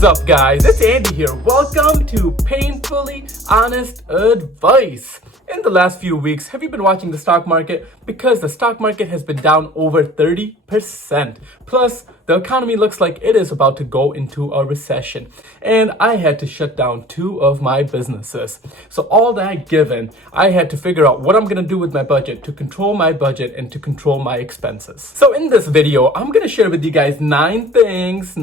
is up, guys? It's Andy here. Welcome to Painfully Honest Advice. In the last few weeks, have you been watching the stock market? Because the stock market has been down over 30%. Plus, the economy looks like it is about to go into a recession. And I had to shut down 2 of my businesses. So all that given, I had to figure out what I'm going to do with my budget to control my budget and to control my expenses. So in this video, I'm going to share with you guys 9 things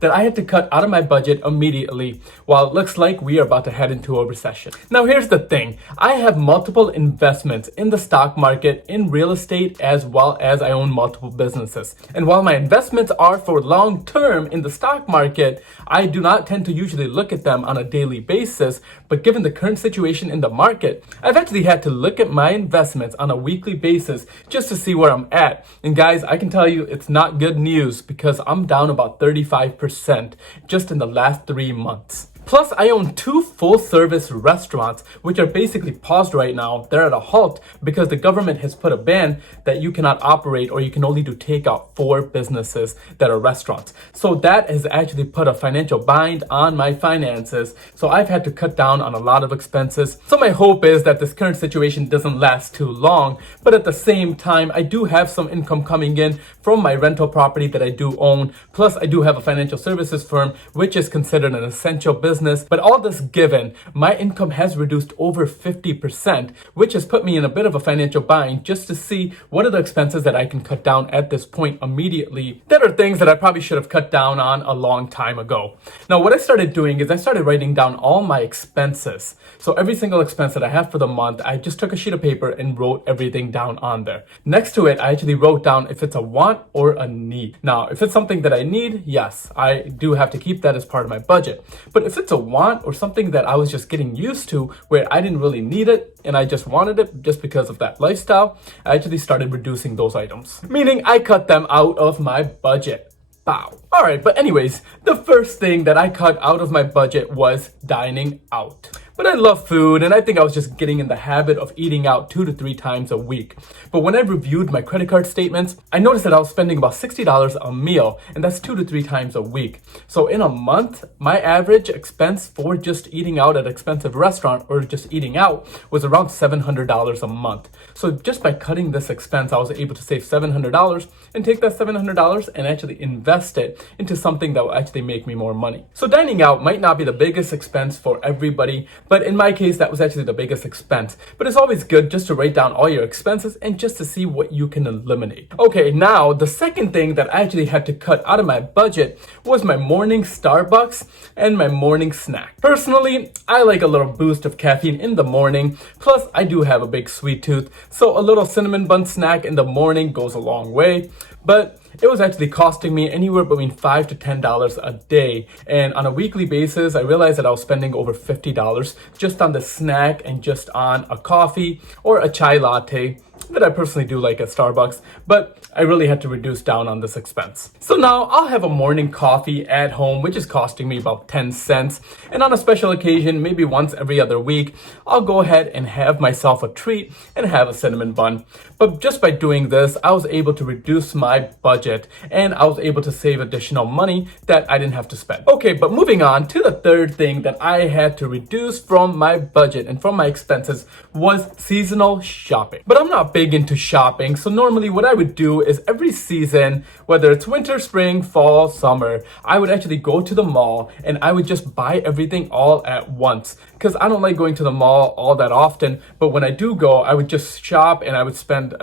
that I had to cut out of my budget immediately while it looks like we are about to head into a recession. Now here's the thing. I have multiple investments in the stock market, in real estate, as well as I own multiple businesses. And while my investments are for long term in the stock market, I do not tend to usually look at them on a daily basis. But given the current situation in the market, I've actually had to look at my investments on a weekly basis just to see where I'm at. And guys, I can tell you it's not good news because I'm down about 35% just in the last 3 months. Plus, I own 2 full-service restaurants, which are basically paused right now. They're at a halt because the government has put a ban that you cannot operate or you can only do takeout for businesses that are restaurants. So that has actually put a financial bind on my finances. So I've had to cut down on a lot of expenses. So my hope is that this current situation doesn't last too long. But at the same time, I do have some income coming in from my rental property that I do own. Plus, I do have a financial services firm, which is considered an essential business. But all this given, my income has reduced over 50%, which has put me in a bit of a financial bind just to see what are the expenses that I can cut down at this point immediately that are things that I probably should have cut down on a long time ago. Now, what I started doing is I started writing down all my expenses. So every single expense that I have for the month, I just took a sheet of paper and wrote everything down on there. Next to it, I actually wrote down if it's a want or a need. Now, if it's something that I need, yes, I do have to keep that as part of my budget. But if it's a want or something that I was just getting used to where I didn't really need it and I just wanted it just because of that lifestyle, I actually started reducing those items. Meaning I cut them out of my budget. Bow. Alright, but anyways, the first thing that I cut out of my budget was dining out. But I love food, and I think I was just getting in the habit of eating out 2 to 3 times a week. But when I reviewed my credit card statements, I noticed that I was spending about $60 a meal, and that's 2 to 3 times a week. So in a month, my average expense for just eating out at an expensive restaurant or just eating out was around $700 a month. So just by cutting this expense, I was able to save $700 and take that $700 and actually invest it into something that will actually make me more money. So dining out might not be the biggest expense for everybody, but in my case, that was actually the biggest expense. But it's always good just to write down all your expenses and just to see what you can eliminate. Okay, now the second thing that I actually had to cut out of my budget was my morning Starbucks and my morning snack. Personally, I like a little boost of caffeine in the morning. Plus, I do have a big sweet tooth, so a little cinnamon bun snack in the morning goes a long way. But it was actually costing me anywhere between $5 to $10 a day. And on a weekly basis, I realized that I was spending over $50 just on the snack and just on a coffee or a chai latte that I personally do like at Starbucks, but I really had to reduce down on this expense. So now I'll have a morning coffee at home, which is costing me about 10 cents. And on a special occasion, maybe once every other week, I'll go ahead and have myself a treat and have a cinnamon bun. But just by doing this, I was able to reduce my budget and I was able to save additional money that I didn't have to spend. Okay, but moving on to the third thing that I had to reduce from my budget and from my expenses was seasonal shopping. But I'm not big into shopping, so normally what I would do is every season, whether it's winter, spring, fall, summer, I would actually go to the mall and I would just buy everything all at once because I don't like going to the mall all that often. But when I do go, I would just shop and I would spend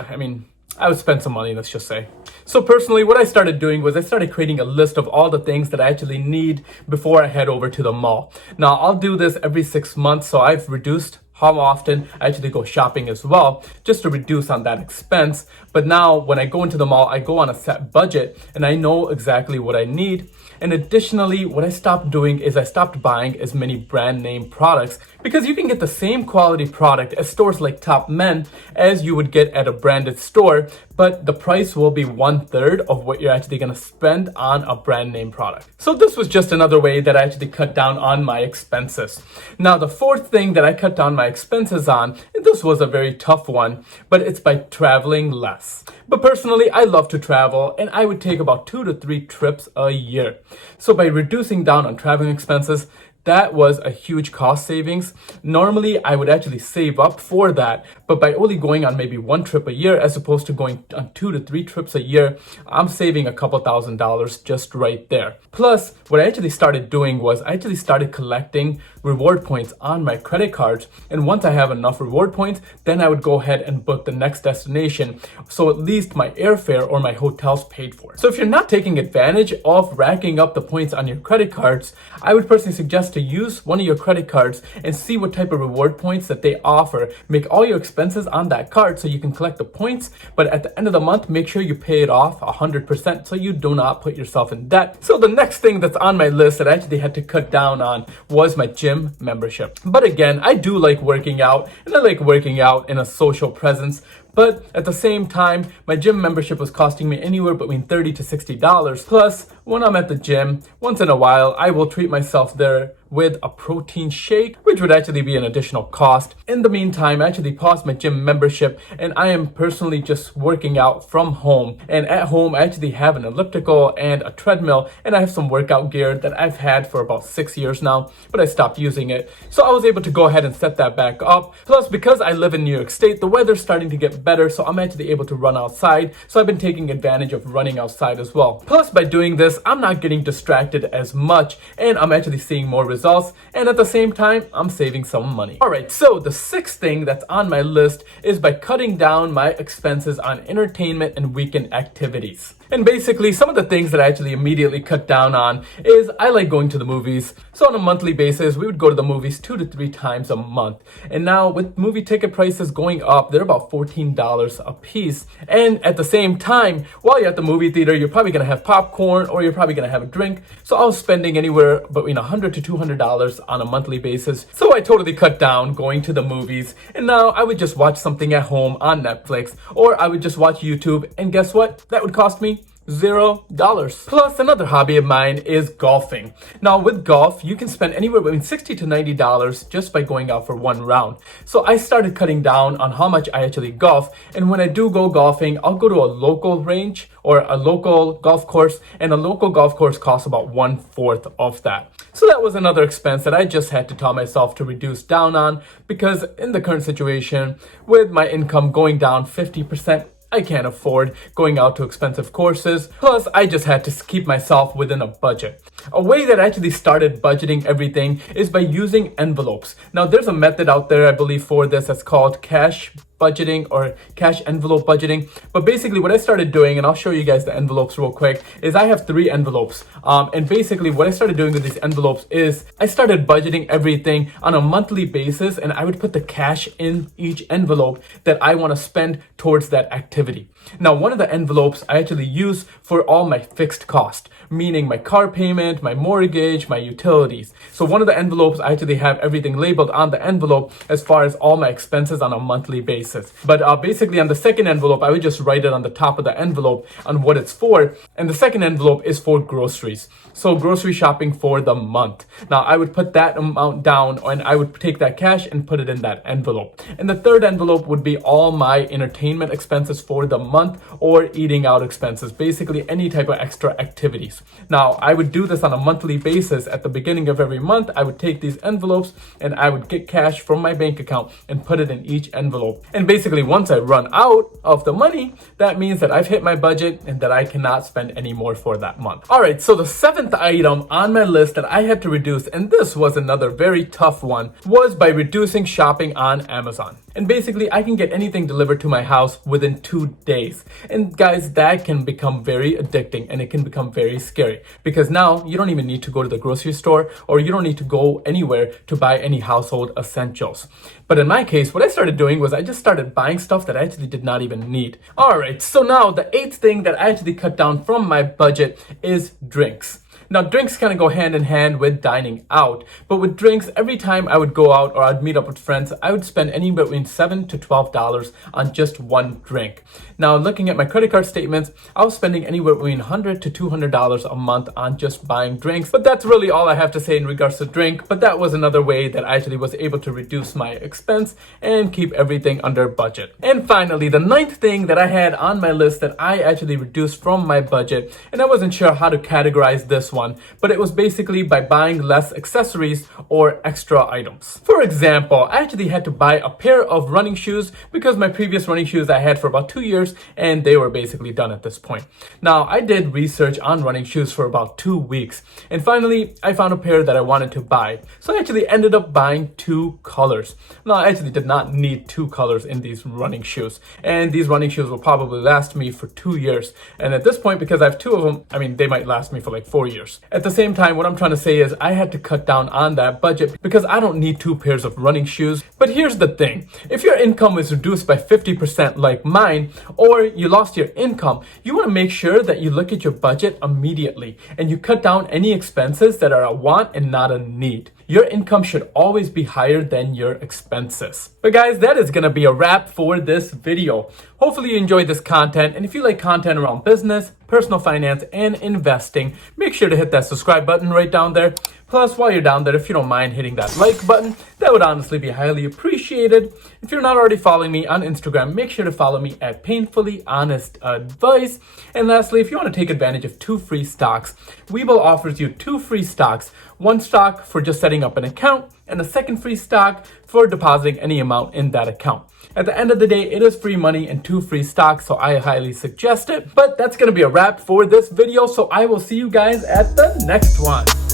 some money, let's just say. So personally, what I started doing was I started creating a list of all the things that I actually need before I head over to the mall. Now, I'll do this every 6 months, so I've reduced how often I actually go shopping as well, just to reduce on that expense. But now when I go into the mall, I go on a set budget and I know exactly what I need. And additionally, what I stopped doing is I stopped buying as many brand name products because you can get the same quality product at stores like Top Men as you would get at a branded store, but the price will be 1/3 of what you're actually gonna spend on a brand name product. So this was just another way that I actually cut down on my expenses. Now, the fourth thing that I cut down my expenses on, and this was a very tough one, but it's by traveling less. But personally, I love to travel and I would take about 2 to 3 trips a year. So by reducing down on traveling expenses, that was a huge cost savings. Normally, I would actually save up for that, but by only going on maybe one trip a year as opposed to going on 2 to 3 trips a year, I'm saving a couple $1,000s just right there. Plus, what I actually started doing was I actually started collecting reward points on my credit cards. And once I have enough reward points, then I would go ahead and book the next destination. So at least my airfare or my hotel's paid for. So if you're not taking advantage of racking up the points on your credit cards, I would personally suggest to use one of your credit cards and see what type of reward points that they offer. Make all your expenses on that card so you can collect the points, but at the end of the month, make sure you pay it off 100% so you do not put yourself in debt. So the next thing that's on my list that I actually had to cut down on was my gym membership. But again, I do like working out, and I like working out in a social presence. But at the same time, my gym membership was costing me anywhere between $30 to $60. Plus, when I'm at the gym, once in a while, I will treat myself there with a protein shake, which would actually be an additional cost. In the meantime, I actually paused my gym membership, and I am personally just working out from home. And at home, I actually have an elliptical and a treadmill, and I have some workout gear that I've had for about 6 years now, but I stopped using it. So I was able to go ahead and set that back up. Plus, because I live in New York State, the weather's starting to get better, so I'm actually able to run outside. So I've been taking advantage of running outside as well. Plus, by doing this, I'm not getting distracted as much, and I'm actually seeing more results, and at the same time, I'm saving some money. Alright, so the sixth thing that's on my list is by cutting down my expenses on entertainment and weekend activities. And basically, some of the things that I actually immediately cut down on is I like going to the movies. So on a monthly basis, we would go to the movies 2 to 3 times a month. And now with movie ticket prices going up, they're about $14 a piece. And at the same time, while you're at the movie theater, you're probably going to have popcorn or you're probably going to have a drink. So I was spending anywhere between $100 to $200 on a monthly basis. So I totally cut down going to the movies. And now I would just watch something at home on Netflix, or I would just watch YouTube. And guess what? That would cost me $0. Plus, another hobby of mine is golfing. Now, with golf, you can spend anywhere between $60 to $90 just by going out for one round. So I started cutting down on how much I actually golf. And when I do go golfing, I'll go to a local range or a local golf course, and a local golf course costs about 1/4 of that. So that was another expense that I just had to tell myself to reduce down on, because in the current situation, with my income going down 50%, I can't afford going out to expensive courses. Plus, I just had to keep myself within a budget. A way that I actually started budgeting everything is by using envelopes. Now, there's a method out there, I believe, for this that's called cash budgeting or cash envelope budgeting. But basically what I started doing, and I'll show you guys the envelopes real quick, is I have 3 envelopes. And basically what I started doing with these envelopes is I started budgeting everything on a monthly basis, and I would put the cash in each envelope that I want to spend towards that activity. Now, one of the envelopes I actually use for all my fixed cost, meaning my car payment, my mortgage, my utilities. So one of the envelopes, I actually have everything labeled on the envelope as far as all my expenses on a monthly basis. But basically on the second envelope, I would just write it on the top of the envelope on what it's for. And the second envelope is for groceries. So grocery shopping for the month. Now I would put that amount down, and I would take that cash and put it in that envelope. And the third envelope would be all my entertainment expenses for the month, or eating out expenses, basically any type of extra activities. Now, I would do this on a monthly basis. At the beginning of every month, I would take these envelopes and I would get cash from my bank account and put it in each envelope. And basically, once I run out of the money, that means that I've hit my budget and that I cannot spend any more for that month. All right, so the 7th item on my list that I had to reduce, and this was another very tough one, was by reducing shopping on Amazon. And basically, I can get anything delivered to my house within 2 days. And guys, that can become very addicting, and it can become very scary, because now you don't even need to go to the grocery store, or you don't need to go anywhere to buy any household essentials. But in my case, what I started doing was I just started buying stuff that I actually did not even need. All right, so now the 8th thing that I actually cut down from my budget is drinks. Now, drinks kind of go hand in hand with dining out, but with drinks, every time I would go out or I'd meet up with friends, I would spend anywhere between $7 to $12 on just one drink. Now, looking at my credit card statements, I was spending anywhere between $100 to $200 a month on just buying drinks. But that's really all I have to say in regards to drink. But that was another way that I actually was able to reduce my expenses expense and keep everything under budget. And finally, the ninth thing that I had on my list that I actually reduced from my budget, and I wasn't sure how to categorize this one, but it was basically by buying less accessories or extra items. For example, I actually had to buy a pair of running shoes because my previous running shoes I had for about 2 years and they were basically done at this point. Now, I did research on running shoes for about 2 weeks and finally I found a pair that I wanted to buy. So I actually ended up buying 2 colors. Now, I actually did not need 2 colors in these running shoes, and these running shoes will probably last me for 2 years. And at this point, because I have 2 of them, I mean, they might last me for like 4 years. At the same time, what I'm trying to say is I had to cut down on that budget because I don't need 2 pairs of running shoes. But here's the thing. If your income is reduced by 50% like mine, or you lost your income, you want to make sure that you look at your budget immediately and you cut down any expenses that are a want and not a need. Your income should always be higher than your expenses. But guys, that is going to be a wrap for this video. Hopefully you enjoyed this content, and if you like content around business, personal finance, and investing, make sure to hit that subscribe button right down there. Plus, while you're down there, if you don't mind hitting that like button, that would honestly be highly appreciated. If you're not already following me on Instagram, make sure to follow me at Painfully Honest Advice. And lastly, if you want to take advantage of 2 free stocks, Webull offers you 2 free stocks. 1 stock for just setting up an account, and a second free stock for depositing any amount in that account. At the end of the day, it is free money and 2 free stocks, so I highly suggest it. But that's going to be a wrap for this video, so I will see you guys at the next one.